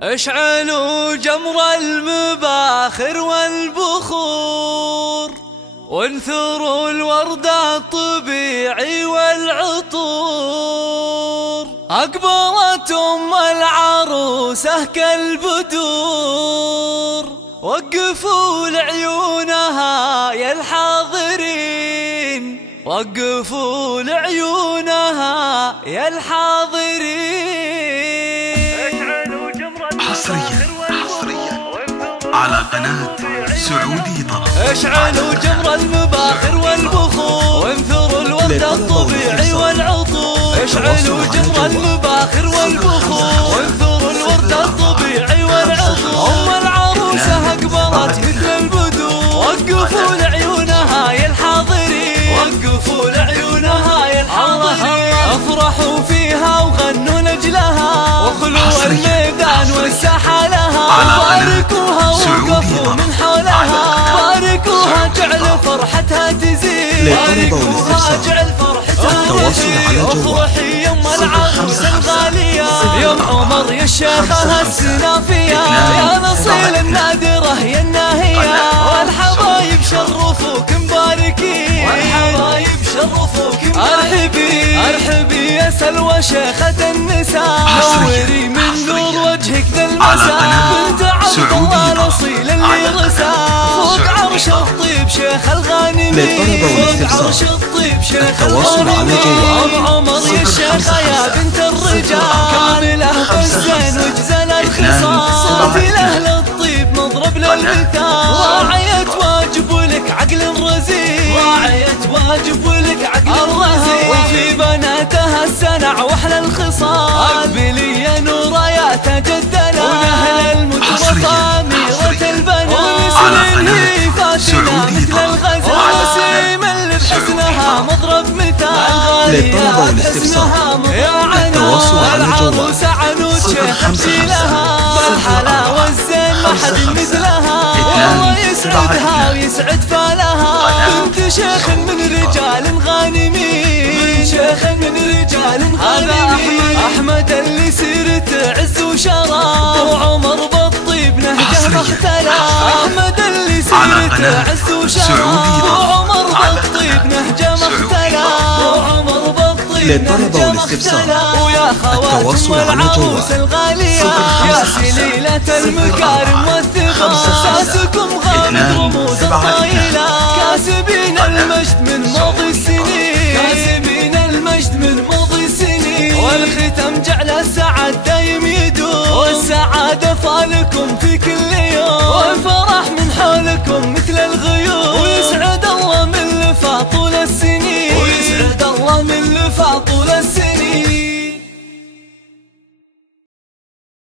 اشعلوا جمر المباخر والبخور، وانثروا الورد الطبيعي والعطور. أقبلت أم العروسة كالبدور، وقفوا لعيونها يا الحاضرين، وقفوا لعيونها يا الحاضرين. حصريا على قناة سعودي طرب. اشعلوا جمر المباخر والبخور، وانثروا الورد الطبيعي والعطور. اشعلوا جمر المباخر والبخور، وانثروا الورد الطبيعي والعطور. أم العروسة أقبلت مثل البدور، وقفوا لعيونها يا الحاضرين، وقفوا لعيونها يا الحاضرين. افرحوا فيها وغنوا لجلها، واخلوا الميدان والساحة لها. باركوها ووقفوا من حولها، باركوها جعل فرحتها تزيد، باركوها جعل فرحتها تزيد. افرحي يم العروسة الغالية، يم عمر يا الشيخة السنافية، يا نصيل النادرة يا الناهية. والحبايب شرفوك مباركين، والحبايب شرفوك مباركين. ارحبي يا سلوى شيخة النساء، نوري من نور وجهك ذا المساء. بنت عبد الله الاصيل اللي رسا، فوق عرش الطيب شيخ الغانمين، فوق عرش الطيب شيخ الغانمين. ام عمر يا الشيخة يا بنت الرجال، كامله بالزين وجزل الخصال. صوتي لاهل الطيب مضرب للمثال، راعية واجب ولك عقل رزين، راعية واجب ولك عقل رزين. وفي بناتها السنع واحلى الخصال، اقبلي يا نورا يا تاج الدلال. ونهل المترفة أميرة البنات، ونسلين هي فاتنة مثل الغزال. ونسيم اللي بحسنها مضرب مثال، غالية بحسنها يا عنا. العروسة عنود شيختي لها، بالحلاوة الزين ما حد مثلها. والله يسعدها ويسعد فالها، بنت شيخ من رجال غانمين، بنت شيخ من رجال غانمين. أحمد اللي سيرته عز وشرف، وعمر بالطيب نهجه ما اختلف. أحمد اللي سيرته عز وشرف، وعمر بالطيب نهجه ما اختلف. وعمر بالطيب نهجه ما اختلف. ويا خواتم العروس الغالية، يا سليلة المكارم والثقة، ساسكم غامض رموز الطايلة. كاسبين المجد من ماضي السنين، كاسبين المجد من ماضي السنين. والختم جعل السعد دايم يدوم، والسعادة فالكم في كل